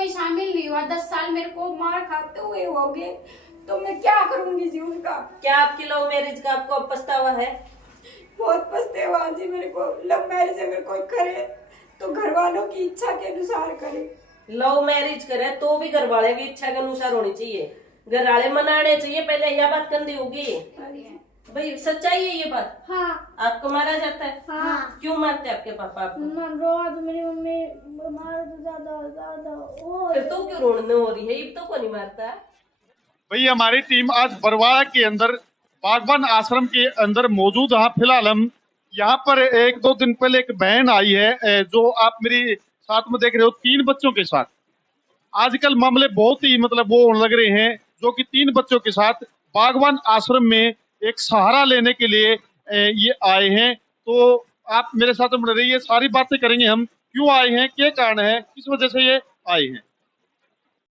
कोई शामिल नहीं हुआ। 10 साल मेरे को मार खाते हुए हो गए, तो मैं क्या करूंगी जी उनका। क्या आपकी लव मैरिज का आपको पछतावा है? बहुत पछतावा जी मेरे को। लव मैरिज अगर कोई करे तो घर वालों की इच्छा के अनुसार करे। लव मैरिज करे तो भी घर वाले की इच्छा के अनुसार होनी चाहिए, घर वाले मनाने चाहिए, पहले यह बात करनी होगी। भाई सच्चाई है ये बात? हाँ। आपको मारा जाता है? हाँ। क्यों मारते हैं आपके पापा आपको? रोज मेरी मम्मी मार तो ज्यादा फिर तो क्यों रोने हो रही है? ये तो कौन नहीं मारता? भाई हमारी टीम आज बरवाड़ा के अंदर बागबान आश्रम के अंदर मौजूद है। फिलहाल हम यहाँ पर 1-2 दिन पहले एक बहन आई है जो आप मेरी साथ में देख रहे हो 3 बच्चों के साथ। आजकल मामले बहुत ही मतलब वो लग रहे हैं, जो कि 3 बच्चों के साथ बागबान आश्रम में एक सहारा लेने के लिए ये आए हैं। तो आप मेरे साथ बन रही है, सारी बातें करेंगे हम, क्यों आए हैं, क्या कारण है, किस वजह से ये आए हैं।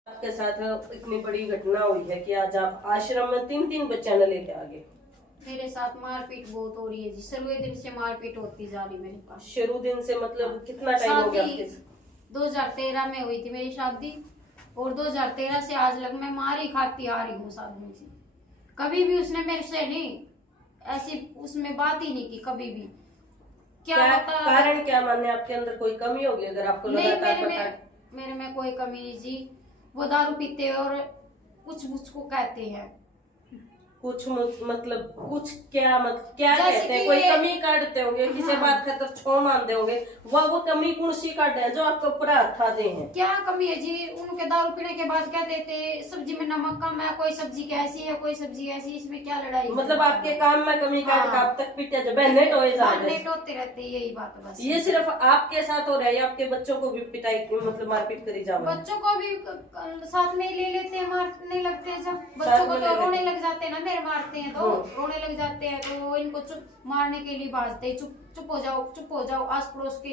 आपके साथ इतनी बड़ी घटना हुई है कि आज आप आश्रम में 3 बच्चे न लेके आ गए। मेरे साथ मारपीट बहुत हो रही है जी, शुरू दिन से मारपीट होती जा रही मेरे पास। शुरू दिन से मतलब कितना टाइम हो गया आपके? 2013 में हुई थी मेरी शादी, और 2013 से आज लग मैं मार ही खाती आ रही हूँ शादी से। कभी भी उसने मेरे से नहीं ऐसी उसमें बात ही नहीं की कभी भी। क्या पता कारण क्या माने आपके अंदर कोई कमी होगी अगर आपको लगातार पता? मेरे में कोई कमी नहीं जी। वो दारू पीते हैं और कुछ मुझको कहते हैं। कुछ मतलब कुछ क्या क्या जैसे कहते हैं? कि कोई कमी काटते होंगे, किसी हाँ। बात खातर छोड़ मानते होंगे। वो कमी कौन सी काट है जो आपके ऊपर आते हैं? क्या कमी है जी? उनके दारू पीने के बाद क्या देते, सब्जी में नमक कम है, कोई सब्जी कैसी है, कोई सब्जी ऐसी, इसमें क्या लड़ाई? मतलब आपके काम में कमी काट हाँ। आप तक पीटे जब नेट हो नेट होते रहते, यही बात है बस। ये सिर्फ आपके साथ हो रहा है या आपके बच्चों को भी पिटाई मतलब मारपीट करी जाए? बच्चों को भी साथ में ही ले लेते हैं, मारने लगते हैं। जब बच्चों को तो रोने लग जाते हैं ना, मेरे मारते हैं तो रोने लग जाते हैं, तो वो इनको चुप मारने के लिए भाजते हैं, चुप चुप हो जाओ। आस पड़ोस के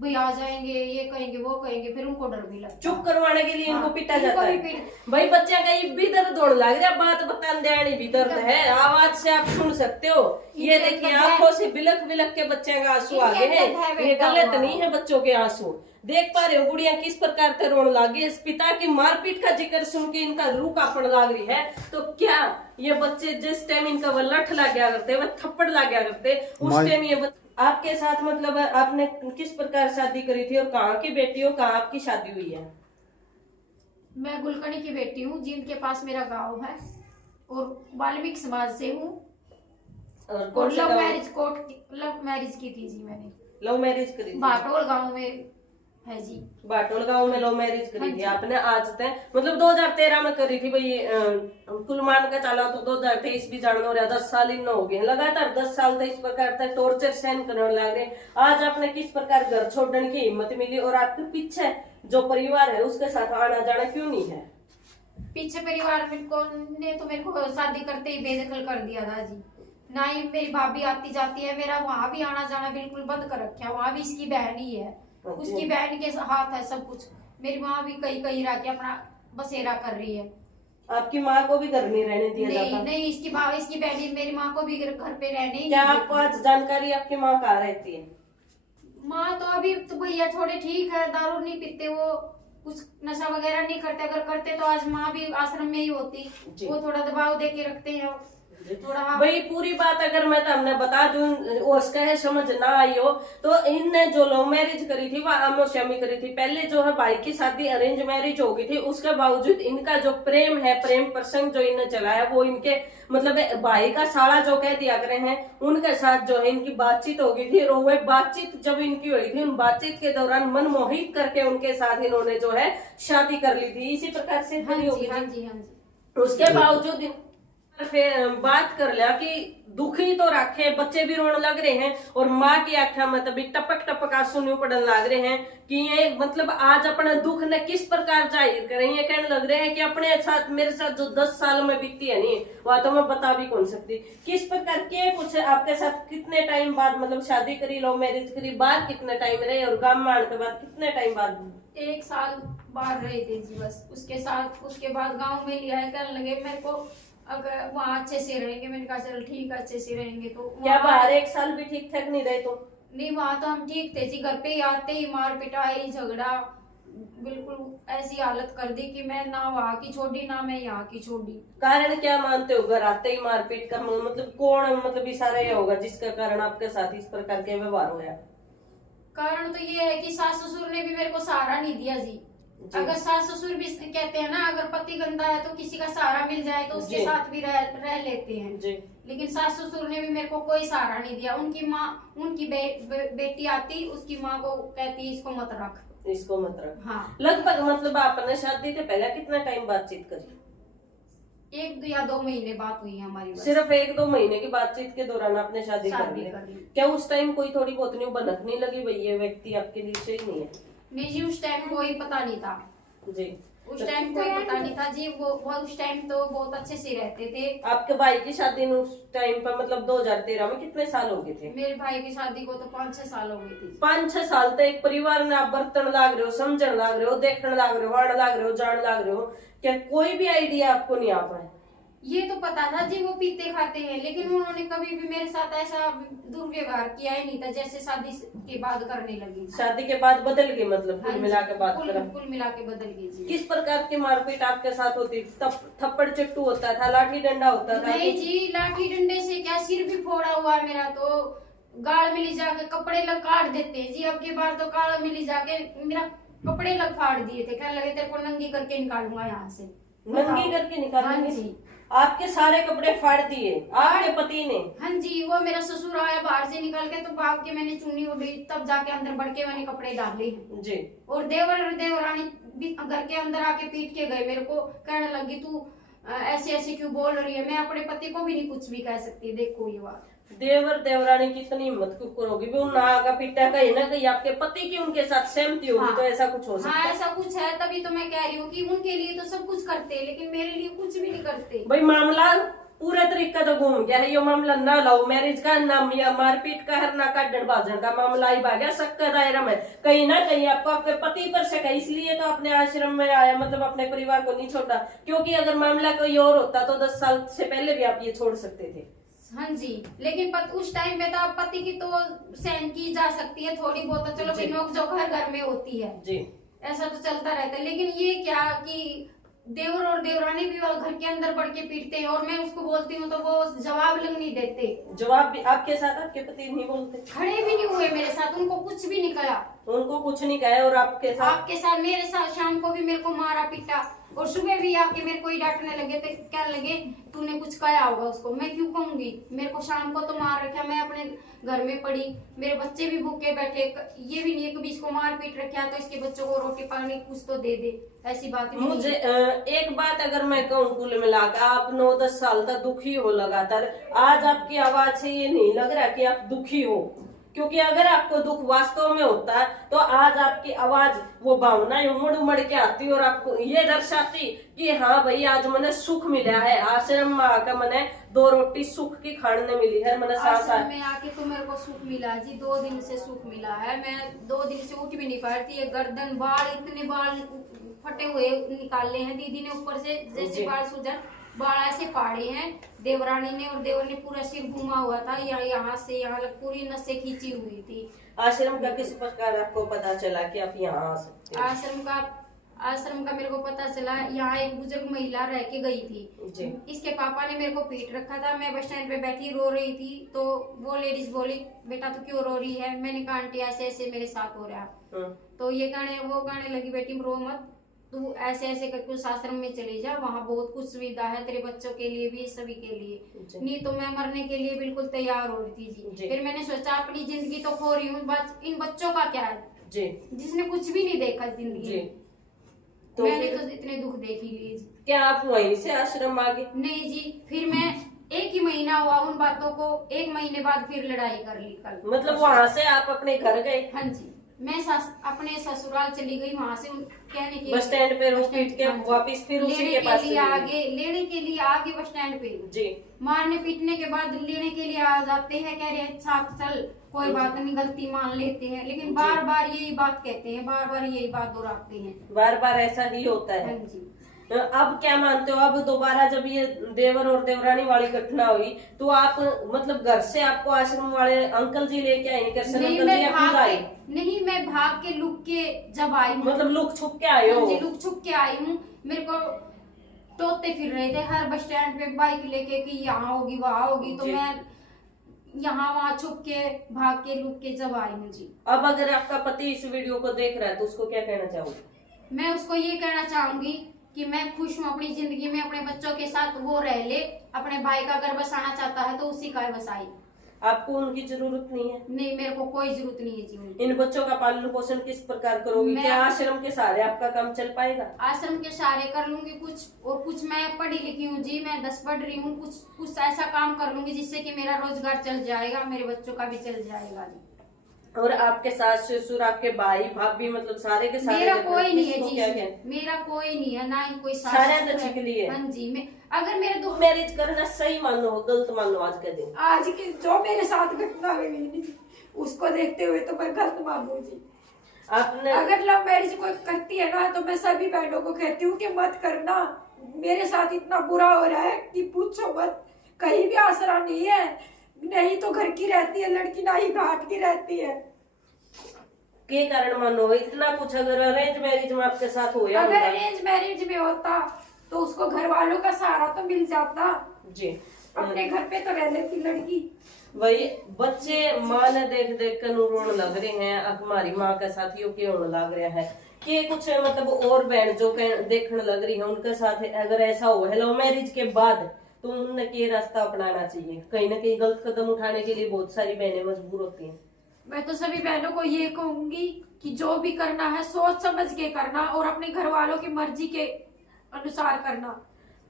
भाई आ जाएंगे, ये कहेंगे वो कहेंगे, फिर उनको डर भी लगता है। चुप करवाने के लिए इनको पीटा जाता है। भी भाई बच्चा का ये भी दर्द होने लग रहा है, बात बताने भी दर्द है, आवाज से आप सुन सकते हो। ये देखिए आंखों से बिलक बिलक के बच्चे का आंसू आ गए हैं। ये गलत नहीं है बच्चों के आंसू, देख पा रहे हो गुड़िया किस प्रकार से रोने लगी। इस पिता की मारपीट का जिक्र सुन के इनका रूह कांपने लग रही है। तो क्या ये बच्चे जिस टाइम इनका वो लठ लग गया करते, वह थप्पड़ लग गया करते, उस टाइम ये आपके साथ मतलब आपने किस प्रकार शादी करी थी और कहाँ की बेटी हो, कहाँ आपकी शादी हुई है? मैं गुलकनी की बेटी हूँ, जिनके पास मेरा गांव है, और वाल्मीकि समाज से हूँ। और लव मैरिज की थी जी मैंने। लव मैरिज करी थी? बाटोल गांव में है जी। बाटोल गांव में लव मैरिज करी थी आपने? आज तक मतलब 2013 में करी थी भाई। कुल मान का चला तो 2023 भी जान लो, 10 साल इन हो गए लगातार। 10 साल तक इस प्रकार से टॉर्चर सहन करने लग रहे। आज आपने किस प्रकार घर छोड़ने की हिम्मत मिली और आपके पीछे जो परिवार है उसके साथ आना जाना क्यों नहीं है? पीछे परिवार ने तो मेरे को शादी करते ही बेदखल कर दिया था जी। ना ही मेरी भाभी आती जाती है, मेरा वहाँ भी आना जाना बिल्कुल बंद कर रखा है। वहाँ भी इसकी बहन ही है, उसकी बहन के हाथ है सब कुछ। मेरी माँ भी कहीं रह के अपना बसेरा कर रही है। आपकी माँ को भी घर नहीं रहने दिया जाता? नहीं, इसकी बहन मेरी माँ को भी घर पे रहने। क्या आपको आज जानकारी आपकी माँ कहाँ रहती है? माँ तो अभी तो भैया थोड़े ठीक है, दारू नहीं पीते, वो कुछ नशा वगैरह नहीं करते। अगर करते तो आज माँ भी आश्रम में ही होती। वो थोड़ा दबाव दे के रखते हैं थोड़ा। भाई पूरी बात अगर मैं तो हमने बता दूं उसका है समझ ना आई हो तो इनने जो लव मैरिज करी थी वह आमो शामी करी थी। पहले जो है भाई की शादी अरेंज मैरिज हो गई थी, उसके बावजूद इनका जो प्रेम है, प्रेम प्रसंग जो इनने चलाया वो इनके मतलब भाई का साला जो कह दिया करे हैं उनके साथ जो है इनकी बातचीत हो गई थी। और वह बातचीत जब इनकी हुई थी, उन बातचीत के दौरान मन मोहित करके उनके साथ इन्होंने जो है शादी कर ली थी। इसी प्रकार से हाँ जी। उसके बावजूद फिर बात कर लिया कि दुखी तो रखे, बच्चे भी रोने लग रहे हैं और माँ की आंखों में तभी टपक टपक आंसू न्यू पड़ने लग रहे हैं कि ये मतलब आज अपने दुख ने किस प्रकार जाहिर कर रही है। कहने लग रहे हैं कि अपने साथ मेरे साथ जो 10 साल में बीती है नहीं वह तो मैं बता भी कौन सकती। किस प्रकार के कुछ आपके साथ कितने टाइम बाद मतलब शादी करी, लव मैरिज करी, बाद कितने टाइम रहे और गाँव में आने के बाद कितने टाइम बाद? 1 साल बाद रहे थे जी बस। उसके बाद गाँव में लिया है। कहने लगे मेरे को अगर वहाँ अच्छे से रहेंगे, मैंने कहा चल ठीक है अच्छे से रहेंगे। तो क्या बाहर 1 साल भी ठीक ठाक नहीं रहे? तो नहीं, वहाँ तो हम ठीक थे जी। घर पे ही आते ही मार पिटाई झगड़ा बिल्कुल ऐसी हालत कर दी कि मैं ना वहाँ की छोड़ी ना मैं यहाँ की छोड़ी। कारण क्या मानते हो? घर आते ही मारपीट का मतलब कौन मतलब इशारा ये होगा जिसके कारण आपके साथ इस प्रकार के व्यवहार हुआ? कारण तो ये है कि सास ससुर ने भी मेरे को सहारा नहीं दिया जी। अगर सास ससुर भी कहते हैं ना, अगर पति गंदा है तो किसी का सहारा मिल जाए तो उसके साथ भी रह लेते हैं जी। लेकिन सास ससुर ने भी मेरे को कोई सहारा नहीं दिया। उनकी माँ, उनकी बेटी आती, उसकी माँ को कहती इसको मत रख, इसको मत रख। हाँ। लगभग मतलब आपने शादी के पहले कितना टाइम बातचीत करी? 1 या 2 महीने बात हुई है हमारी बस। सिर्फ 1-2 महीने की बातचीत के दौरान आपने शादी कर ली। क्या उस टाइम कोई थोड़ी बहुत नहीं बनक नहीं लगी भाई ये व्यक्ति आपके लिए सही नहीं है? नहीं जी, उस टाइम कोई पता नहीं था जी। उस टाइम कोई पता नहीं था जी। वो उस टाइम तो बहुत अच्छे से रहते थे। आपके भाई की शादी ने उस टाइम पर मतलब 2013 में कितने साल हो गए थे? मेरे भाई की शादी को तो 5-6 साल हो गए थे। 5-6 साल तक एक परिवार में आप बर्तन लाग रहे हो, समझण लाग रहे हो, देखने लाग रहे हो, वाण लाग रहे हो, जान लाग रहे हो, क्या कोई भी आइडिया आपको नहीं आ पाया? ये तो पता था जी वो पीते खाते हैं, लेकिन उन्होंने कभी भी मेरे साथ ऐसा दुर्व्यवहार किया ही नहीं था जैसे शादी के बाद करने लगी। शादी के बाद बदल गई मतलब कुल मिला के बात करें? कुल मिला के बदल गई जी। किस प्रकार की मारपीट आपके साथ होती? थप्पड़ चट्टू होता था, लाठी डंडा होता था? नहीं जी, लाठी डंडे से क्या, सिर भी फोड़ा हुआ है मेरा तो। गाल में ले जाके कपड़े लग काट देते हैं जी। अब की बार तो गाल में ले जाके मेरा कपड़े लग फाड़ दिए थे, कहने लगे तेरे को नंगी करके निकालूंगा यहाँ से। नंगी करके निकालेंगे? हाँ जी। आपके सारे कपड़े फाड़ दिए आपके पति ने? हाँ जी, वो मेरा ससुर आया बाहर से निकल के तो भाग के मैंने चुन्नी उड़ी, तब जाके अंदर बढ़ के मैंने कपड़े डाले हैं जी। और देवरानी भी घर के अंदर आके पीट के गए मेरे को, कहने लगी तू ऐसे ऐसे क्यों बोल रही है। मैं अपने पति को भी नहीं कुछ भी कह सकती। देखो ये बात, देवरानी कितनी हिम्मत क्यों करोगी? भी उन नागा पीटा कहीं ना कहीं आपके पति की उनके साथ सहमति होगी। हाँ, तो ऐसा कुछ हो सकता है? हाँ ऐसा कुछ है, तभी तो मैं कह रही हूँ कि उनके लिए तो सब कुछ करते हैं लेकिन मेरे लिए कुछ भी नहीं करते। भाई मामला पूरे तरीका तो घूम गया है। ये मामला ना लव मैरिज का, ना मारपीट का है, ना काटन बाजन का मामला ही भाग्या शक का दायरा में। कहीं ना कहीं आपको आपके पति पर शक है, इसलिए तो अपने आश्रम में आया, मतलब अपने परिवार को नहीं छोड़ा। क्योंकि अगर मामला कोई और होता तो 10 साल से पहले भी आप ये छोड़ सकते थे। हाँ जी, लेकिन उस टाइम पे तो पति की तो सहन की जा सकती है थोड़ी बहुत, तो चलो नोक जो घर में होती है जी, ऐसा तो चलता रहता है। लेकिन ये क्या कि देवर और देवरानी भी घर के अंदर बढ़ के पीटते हैं और मैं उसको बोलती हूँ तो वो जवाब लग नहीं देते। जवाब भी आपके साथ आपके पति नहीं बोलते? खड़े भी नहीं हुए मेरे साथ, उनको कुछ भी नहीं कहा। उनको कुछ नहीं कहा? और आपके साथ मेरे साथ शाम को भी मेरे को मारा पीटा और सुबह भी आके मेरे को ही डांटने लगे थे, कहने लगे तूने कुछ कहा होगा उसको। मैं क्यों कहूंगी, मेरे को शाम को तो मार रखा, मैं अपने घर में पड़ी, मेरे बच्चे भी भूखे बैठे। ये भी नहीं है कभी इसको मार पीट रखा तो इसके बच्चों को रोटी पानी कुछ तो दे दे, ऐसी बात नहीं। मुझे एक बात अगर मैं कहूँ कुल मिलाकर, आप 9-10 साल तक दुखी हो लगातार, आज आपकी आवाज से ये नहीं लग रहा कि आप दुखी हो। क्योंकि अगर आपको दुख वास्तव में होता तो आज आपकी आवाज वो भावनाएं उमड़ उमड़ के आती और आपको ये दर्शाती कि हाँ भाई आज मैंने सुख मिला है, आश्रम में आकर मैंने 2 रोटी सुख की खाने मिली है। मैंने आश्रम में आके तो मेरे को सुख मिला जी, 2 दिन से सुख मिला है। मैं 2 दिन से उठ भी नहीं पाती। गर्दन बाल, इतने बाल फटे हुए निकाले हैं दीदी ने ऊपर से, जैसे बाल सूजन बाल ऐसे फाड़े हैं देवरानी ने, और देवर ने पूरा सिर घुमा हुआ था, यहाँ से यहाँ पूरी नसें खींची हुई थी। आश्रम का किस प्रकार आपको पता चला कि आप यहाँ आ सकते हैं? आश्रम का मेरे को पता चला, यहाँ एक बुजुर्ग महिला रह के गई थी। इसके पापा ने मेरे को पीट रखा था। मैं बस स्टैंड पे बैठी रो रही थी तो वो लेडीज बोली बेटा तू क्यों रो रही है। मैंने कहा आंटी ऐसे ऐसे मेरे साथ हो रहा है। तो ये कहने लगी बेटी रो मत, तू ऐसे ऐसे करके उस आश्रम में चली जा, वहाँ बहुत कुछ सुविधा है तेरे बच्चों के लिए भी, सभी के लिए। नहीं तो मैं मरने के लिए बिल्कुल तैयार हो रही थी जी। फिर मैंने सोचा अपनी जिंदगी तो खो रही हूँ, इन बच्चों का क्या है जी, जिसने कुछ भी नहीं देखा जिंदगी में। तो मैंने तो इतने दुख देख ही लिए। क्या आप वहीं से आश्रम आ गए? नहीं जी, फिर मैं 1 ही महीना हुआ उन बातों को, 1 महीने बाद फिर लड़ाई कर ली कल। मतलब वहाँ से आप अपने घर गए? हाँ जी, मैं अपने ससुराल चली गई। वहाँ से कहने के बस स्टैंड पे पीट के वापस फिर उसी के पास लेने के लिए आगे बस स्टैंड पे जी, मारने पीटने के बाद लेने के लिए आ जाते हैं, कह रहे हैं साथ चल कोई बात नहीं, गलती मान लेते हैं। लेकिन बार बार यही बात कहते हैं, बार बार यही बात दोहराते हैं। बार बार ऐसा ही होता है। हाँ जी, अब क्या मानते हो, अब दोबारा जब ये देवर और देवरानी वाली घटना हुई तो आप मतलब घर से आपको आश्रम वाले अंकल जी लेके आए? कैसे नहीं, अंकल जी आप खुद आए? नहीं, मैं भाग के लुक के जब आई हूँ, मतलब लुक छुप के आए हो? जी, लुक छुप के आई हूँ। मेरे को टोकते फिर रहे थे हर बस स्टैंड पे बाइक लेके कि यहाँ होगी वहाँ होगी, तो जी। मैं यहाँ वहाँ छुप के भाग के लुक के जब आई हूँ जी। अब अगर आपका पति इस वीडियो को देख रहा है तो उसको क्या कहना चाहोगे? मैं उसको ये कहना चाहूंगी कि मैं खुश हूँ अपनी जिंदगी में, अपने बच्चों के साथ वो रह ले, अपने भाई का घर बसाना चाहता है तो उसी का बसाई। आपको उनकी जरूरत नहीं है? नहीं, मेरे को कोई जरूरत नहीं है जी उनकी। इन बच्चों का पालन पोषण किस प्रकार करोगी? क्या आश्रम के सहारे आपका काम चल पाएगा? आश्रम के सहारे कर लूंगी कुछ, और कुछ मैं पढ़ी लिखी हूँ जी, मैं 10 पढ़ रही हूँ, कुछ ऐसा काम कर लूंगी जिससे कि मेरा रोजगार चल जाएगा, मेरे बच्चों का भी चल जाएगा जी। और आपके सास ससुर, आपके भाई भाभी, मतलब सारे के सारे? मेरा कोई नहीं है क्या जी, मेरा कोई नहीं है, ना ही कोई सारे सास अच्छे के लिए? हाँ जी। मैं अगर मेरे दो मैरिज करना सही मान लो गलत मान लो आज के दिन? आज की जो मेरे साथ घटना हुई उसको देखते हुए तो मैं गलत मानू जी। आपने अगर लव मैरिज कोई करती है ना तो मैं सभी बहनों को कहती हूँ कि मत करना। मेरे साथ इतना बुरा हो रहा है कि पूछो मत, कहीं भी आसरा नहीं है, नहीं तो घर की रहती है लड़की, ना ही घाट की रहती है। के कारण मानो इतना कुछ? अगर अरेंज मैरिज में आपके साथ हो या अगर अरेंज मैरिज में होता तो उसको घर वालों का सहारा तो मिल जाता जी, अपने घर पे तो रह लेती लड़की। वही बच्चे माँ ने देख देख कर रोने लग रहे हैं, अब हमारी माँ के साथ यो क्यों होने लग रहा है कि कुछ मतलब और बहन जो देखने लग रही है उनके साथ अगर ऐसा हो लव मैरिज के बाद तो उन्हें ये रास्ता अपनाना चाहिए। कहीं ना कहीं गलत कदम उठाने के लिए बहुत सारी बहनें मजबूर होती हैं। मैं तो सभी बहनों को ये कहूंगी कि जो भी करना है सोच समझ के करना और अपने घर वालों की मर्जी के अनुसार करना,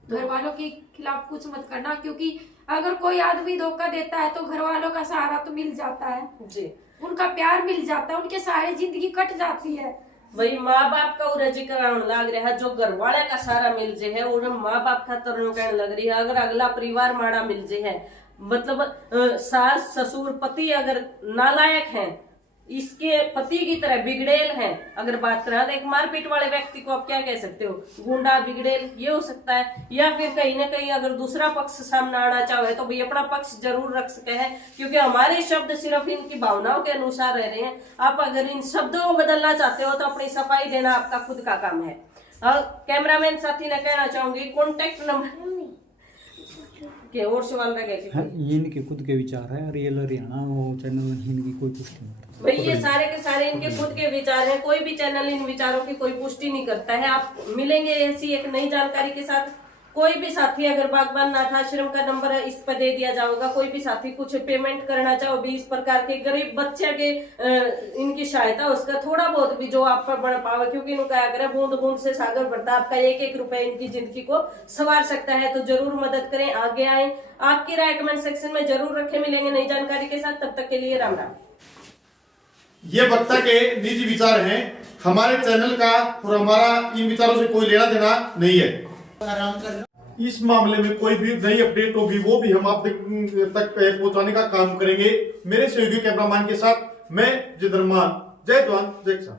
घर वालों के खिलाफ कुछ मत करना, क्योंकि अगर कोई आदमी धोखा देता है तो घर वालों का सहारा तो मिल जाता है जी, उनका प्यार मिल जाता है, उनके सारे जिंदगी कट जाती है। वही माँ बाप का रजी कराने लग रहा है, जो घर वाले का सारा मिल जे है और माँ बाप का तरन कहने लग रही है। अगर अगला परिवार माड़ा मिल जे है, मतलब सास ससुर पति अगर नालायक हैं, इसके पति की तरह बिगड़ेल हैं, अगर बात करें तो एक मारपीट वाले व्यक्ति को आप क्या कह सकते हो? गुंडा, बिगड़ेल, ये हो सकता है। या फिर कहीं ना कहीं अगर दूसरा पक्ष सामने आना चाहे तो भाई अपना पक्ष जरूर रख सके हैं, क्योंकि हमारे शब्द सिर्फ इनकी भावनाओं के अनुसार रह रहे हैं। आप अगर इन शब्दों को बदलना चाहते हो तो अपनी सफाई देना आपका खुद का काम है। कैमरामैन साथी ने कहना चाहूंगी कॉन्टेक्ट नंबर के और सवाल रह गए? हाँ, ये इनके खुद के विचार है, रियल हरियाणा वो चैनल इनकी कोई पुष्टि नहीं करता। भाई ये सारे के सारे इनके खुद के विचार हैं, कोई भी चैनल इन विचारों की कोई पुष्टि नहीं करता है। आप मिलेंगे ऐसी एक नई जानकारी के साथ। कोई भी साथी अगर बागबान नाथ आश्रम का नंबर इस पर दे दिया जाएगा, कोई भी साथी कुछ पेमेंट करना चाहो भी इस प्रकार के गरीब बच्चे के इनकी सहायता उसका थोड़ा बहुत भी जो आप पर बन पावे, क्योंकि इनका अगर बूंद बूंद से सागर भरता, आपका एक एक रुपए इनकी जिंदगी को संवार सकता है। तो जरूर मदद करें, आगे आए, आपकी राय कमेंट सेक्शन में जरूर रखें। मिलेंगे नई जानकारी के साथ, तब तक के लिए राम राम। ये वक्ता के निजी विचार हैं, हमारे चैनल का और हमारा इन विचारों से कोई लेना देना नहीं है। इस मामले में कोई भी नई अपडेट होगी वो भी हम आप तक पहुंचाने का काम करेंगे। मेरे सहयोगी कैमरामैन के साथ मैं जिदरमान। जय जवान जय किसान।